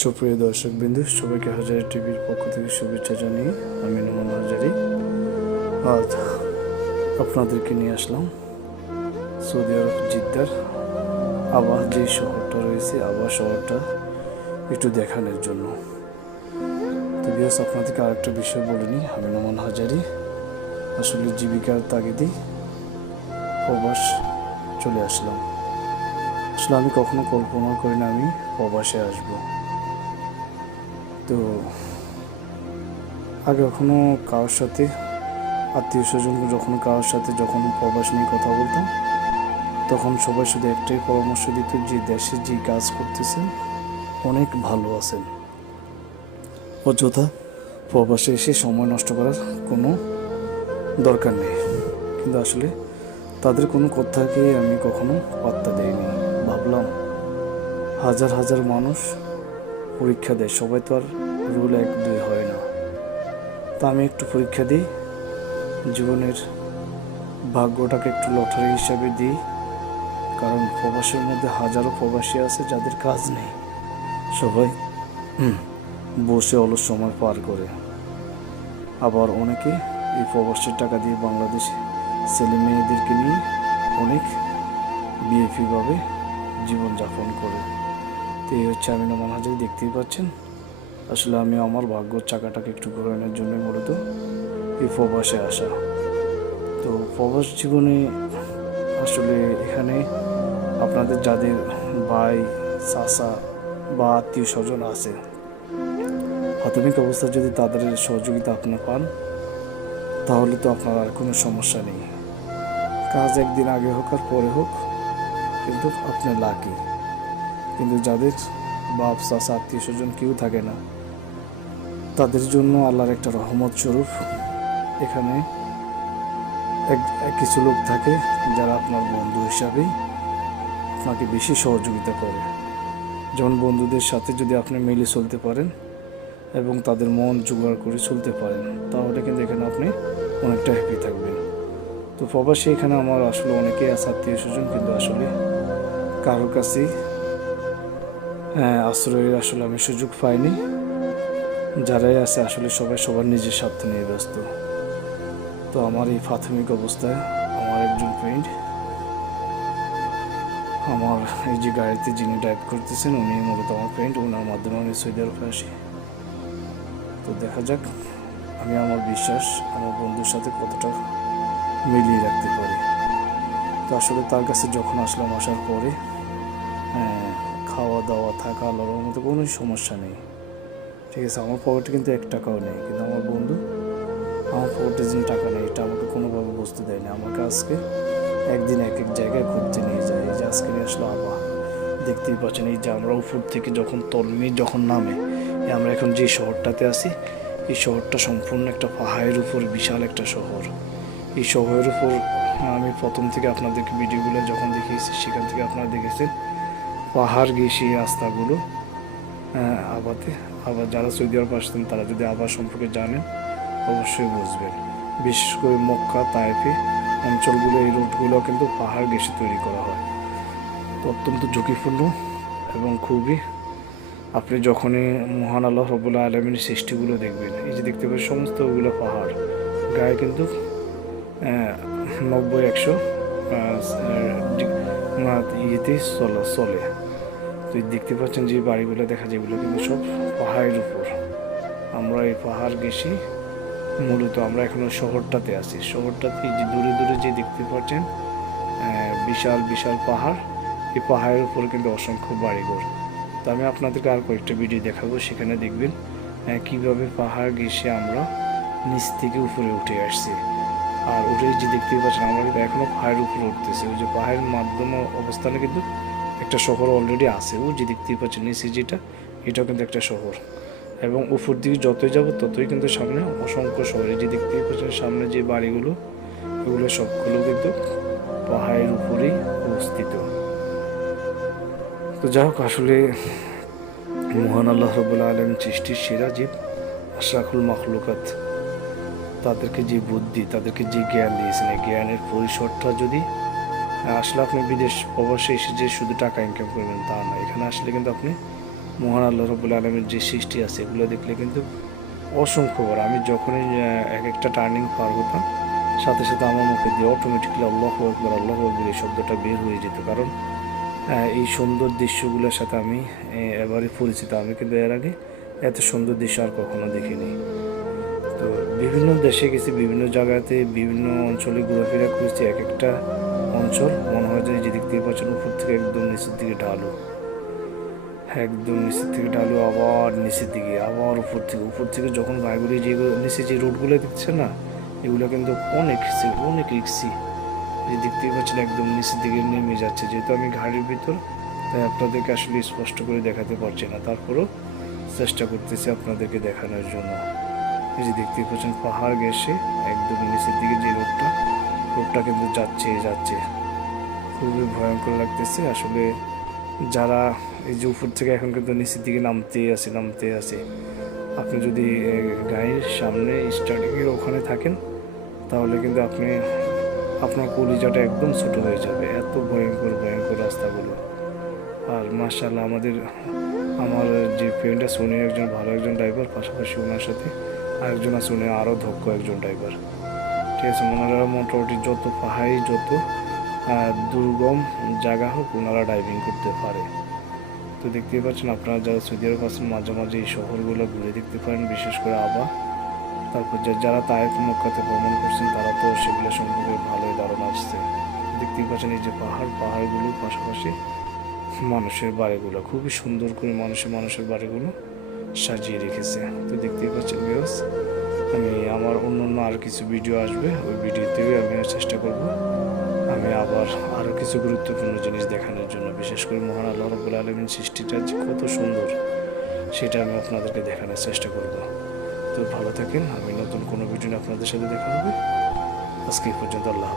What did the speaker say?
সুপ্রিয় দর্শক বিন্দু, সবাইকে হাজারি টিভির পক্ষ থেকে শুভেচ্ছা জানিয়ে আমি নমন হাজারি। আজ আপনাদেরকে নিয়ে আসলাম সৌদি আরব জিদ্দার আবার যে শহরটা রয়েছে আবার শহরটা একটু দেখানোর জন্য। তো বিয়াস আপনাদেরকে আরেকটা বিষয় বলিনি আমি নমন হাজারি। আসলে জীবিকার তাগিদে প্রবাস চলে আসলাম। আসলে আমি কখনো কল্পনা করি না আমি প্রবাসে আসব। তো আগে কখনো কারোর সাথে, আত্মীয় স্বজন যখন কারোর সাথে যখন প্রবাস নিয়ে কথা বলতাম, তখন সবাই শুধু একটাই পরামর্শ দিত যে দেশে যে কাজ করতেছেন, অনেক ভালো আছেন। অযথা প্রবাসে এসে সময় নষ্ট করার কোনো দরকার নেই। কিন্তু আসলে তাদের কোনো কথাকে আমি কখনো পাত্তা দেইনি। ভাবলাম হাজার হাজার মানুষ পরীক্ষা দেয়। সবাই তো আর রুল এক দুই হয় না। তা আমি একটু পরীক্ষা দিই। জীবনের ভাগ্যটাকে একটু লটারি হিসাবে দিই। কারণ প্রবাসের মধ্যে হাজারো প্রবাসী আছে যাদের কাজ নেই। সবাই বসে অলস সময় পার করে। আবার অনেকে এই প্রবাসের টাকা দিয়ে বাংলাদেশে ছেলে মেয়েদেরকে নিয়ে অনেক বিএফিভাবে জীবনযাপন করে। তো এই হচ্ছে আমি নমান হাজারি দেখতেই পাচ্ছেন। আসলে আমি আমার ভাগ্যর চাকাটাকে একটু ঘোরানোর জন্য মূলত এই প্রবাসে আসা। তো প্রবাস জীবনে আসলে এখানে আপনাদের যাদের ভাই, চাচা বা আত্মীয় স্বজন আছে, প্রাথমিক অবস্থায় যদি তাদের সহযোগিতা আপনি পান, তাহলে তো আপনার আর কোনো সমস্যা নেই। কাজ একদিন আগে হোক আর পরে হোক, কিন্তু আপনি লাকি কিন্তু যাদের বাপ, চাচা আত্মীয় স্বজন কেউ থাকে না, তাদের জন্য আল্লাহর একটা রহমত স্বরূপ। এখানে কিছু লোক থাকে যারা আপনার বন্ধু হিসাবেই আপনাকে বেশি সহযোগিতা করে। যেমন বন্ধুদের সাথে যদি আপনি মিলে চলতে পারেন এবং তাদের মন জোগাড় করে চলতে পারেন, তাহলে কিন্তু এখানে আপনি অনেকটা হ্যাপি থাকবেন। তো প্রবাসী এখানে আমার আসলে অনেকেই আছে আত্মীয় স্বজন কিন্তু আসলে কারোর কাছেই আশ্রয়ের আসলে আমি সুযোগ পাইনি। যারাই আছে আসলে সবাই সবার নিজের স্বার্থ নিয়ে ব্যস্ত। তো আমার এই প্রাথমিক অবস্থায় আমার একজন ফ্রেন্ড আমার এই যে গাড়িতে যিনি ড্রাইভ করতেছেন উনি মূলত আমার ফ্রেন্ড ওনার মাধ্যমে আমি সৌদি আরবে আসি। তো দেখা যাক আমি আমার বিশ্বাস আমার বন্ধুর সাথে কতটা মিলিয়ে রাখতে পারি। তো আসলে তার কাছে যখন আসলাম আসার পরে হ্যাঁ, খাওয়া দাওয়া থাকা, লড়ার মতো কোনো সমস্যা নেই। ঠিক আছে, আমার পকেটে কিন্তু এক টাকাও নেই, কিন্তু আমার বন্ধু, আমার পকেটে যে টাকা নেই, এটা আমাকে কোনোভাবে বুঝতে দেয়নি আমাকে আজকে একদিন এক এক জায়গায় ঘুরতে নিয়ে যায়। এই যে আজকে নিয়ে আসলো আবা। দেখতেই পাচ্ছেন, এই যে আমরা উপর থেকে যখন তলমি যখন নামে আমরা এখন যে শহরটাতে আছি, এই শহরটা সম্পূর্ণ একটা পাহাড়ের উপর, বিশাল একটা শহর। এই শহরের উপর, আমি প্রথম থেকে আপনাদেরকে ভিডিওগুলো যখন দেখিয়েছি, সেখান থেকে আপনারা দেখেছেন পাহাড় ঘেঁষে এই রাস্তাগুলো হ্যাঁ, আবাতে আবার যারা সৌদি আরব আসতেন তারা যদি আবার সম্পর্কে জানেন অবশ্যই বুঝবেন। বিশেষ করে মক্কা তাইফে অঞ্চলগুলো এই রোডগুলো কিন্তু পাহাড় ঘেঁষে তৈরি করা হয়। অত্যন্ত ঝুঁকিপূর্ণ এবং খুবই আপনি যখনই মহান আল্লাহ রবুল্লা আলমিনের সৃষ্টিগুলো দেখবেন এই যে দেখতে পাবেন সমস্ত ওগুলো পাহাড় গায়ে কিন্তু নব্বই একশো ইয়েতে চলে চলে। তো দেখতে পাচ্ছেন যে বাড়িগুলো দেখা যায়, এগুলো কিন্তু সব পাহাড়ের উপর। আমরা এই পাহাড় গেছি মূলত আমরা এখনও শহরটাতে আছি। শহরটাতে যে দূরে দূরে যে দেখতে পাচ্ছেন বিশাল বিশাল পাহাড়, এই পাহাড়ের উপর কিন্তু অসংখ্য বাড়িঘর। তো আমি আপনাদেরকে আর কয়েকটা ভিডিও দেখাবো, সেখানে দেখবেন কীভাবে পাহাড় ঘেঁষে আমরা নিচ থেকে উপরে উঠে আসছি। আর উঠে যে দেখতে পাচ্ছেন, আমরা কিন্তু এখনও পাহাড়ের উপরে উঠতেছি। ওই যে পাহাড়ের মাধ্যমে অবস্থানে কিন্তু একটা শহর অলরেডি আছে। ও যে দেখতেই পাচ্ছেন নিচে যেটা এটাও কিন্তু একটা শহর। এবং উপর দিকে যতই যাব, ততই কিন্তু সামনে অসংখ্য শহর। এই যে দেখতেই পাচ্ছেন, সামনে যে বাড়িগুলো, এগুলো সবগুলো কিন্তু পাহাড়ের উপরেই অবস্থিত। তো যাই হোক, আসলে মহান আল্লাহ রবুল্লা আলম সৃষ্টির সেরা জীব আশরাফুল মখলুকাত, তাদেরকে যে বুদ্ধি, তাদেরকে যে জ্ঞান দিয়েছেন, এই জ্ঞানের পরিসরটা যদি আসলে আপনি বিদেশ প্রবাসে এসে যে শুধু টাকা ইনকাম করবেন তা না, এখানে আসলে কিন্তু আপনি মহান আল্লাহ রবুল আলমের যে সৃষ্টি আছে, এগুলো দেখলে কিন্তু অসংখ্য বার আমি যখনই এক একটা টার্নিং পার হতাম, সাথে সাথে আমার মুখে দিয়ে অটোমেটিকলি আল্লাহ একবার আল্লাহ একবার এই শব্দটা বের হয়ে যেত। কারণ এই সুন্দর দৃশ্যগুলোর সাথে আমি এবারে পরিচিত। আমি কিন্তু এর আগে এত সুন্দর দৃশ্য আর কখনো দেখিনি। তো বিভিন্ন দেশে গেছি, বিভিন্ন জায়গাতে, বিভিন্ন অঞ্চলে ঘোরাফেরা করেছি, এক একটা অঞ্চল, মনে হয় যে থেকে পাচ্ছেন, উপর থেকে একদম নিচের দিকে ঢালু। একদম নিচের থেকে ঢালু, আবার নিচের দিকে, আবার উপর থেকে। উপর থেকে যখন গাড়িগুলি যেগুলো নিচে যে রোডগুলো দিচ্ছে না, এগুলো কিন্তু অনেক অনেক রিক্সি। যে থেকে পাচ্ছেন, একদম নিচের দিকে নেমে যাচ্ছে। যেহেতু আমি গাড়ির ভিতর, তাই আপনাদেরকে আসলে স্পষ্ট করে দেখাতে পারছি না। তারপরেও চেষ্টা করতেছি আপনাদেরকে দেখানোর জন্য। এই যে দেখতে পাচ্ছেন, পাহাড় গেছে একদম নিচের দিকে যে রোডটা রোডটা কিন্তু যাচ্ছে যাচ্ছে। খুবই ভয়ঙ্কর লাগতেছে। আসলে যারা এই যে উপর থেকে এখন কিন্তু নিচের দিকে নামতেই আছে, নামতে আছে, আপনি যদি গাড়ির সামনে স্টার্টিংয়ের ওখানে থাকেন, তাহলে কিন্তু আপনি, আপনার কলিজাটা একদম ছোট হয়ে যাবে। এত ভয়ঙ্কর ভয়ঙ্কর রাস্তাগুলো। আর মার্শাল্লাহ আমাদের, আমার যে ফ্রেন্ড আছে, উনি একজন ভালো একজন ড্রাইভার পাশাপাশি ওনার সাথে আরেকজন আছে, উনি আরও দক্ষ একজন ড্রাইভার ঠিক আছে, ওনারা মোটামুটি যত পাহাড়ি, যত দুর্গম জায়গা হোক, ওনারা ড্রাইভিং করতে পারে। তো দেখতেই পাচ্ছেন আপনারা যারা সৌদি আরব আছেন, মাঝে মাঝে এই শহরগুলো ঘুরে দেখতে পারেন, বিশেষ করে আবা। তারপর যারা তায়েফ মক্কাতে ভ্রমণ করছেন, তারা তো সেগুলো সম্পর্কে ভালোই ধারণা আসছে দেখতেই পাচ্ছেন এই যে পাহাড় পাহাড়গুলোর পাশাপাশি মানুষের বাড়িগুলো, খুবই সুন্দর করে মানুষের মানুষের বাড়িগুলো সাজিয়ে রেখেছে। তো দেখতেই পাচ্ছেন বিয়স আমি আমার অন্য অন্য আরও কিছু ভিডিও আসবে। ওই ভিডিওতেও আমি চেষ্টা করব। আমি আবার আরও কিছু গুরুত্বপূর্ণ জিনিস দেখানোর জন্য, বিশেষ করে মহান আল্লাহ রবুল আলমিন সৃষ্টিটা যে কত সুন্দর, সেটা আমি আপনাদেরকে দেখানোর চেষ্টা করব। তো ভালো থাকেন, আমি নতুন কোনো ভিডিও আপনাদের সাথে দেখা হবে। আজকে পর্যন্ত আল্লাহ।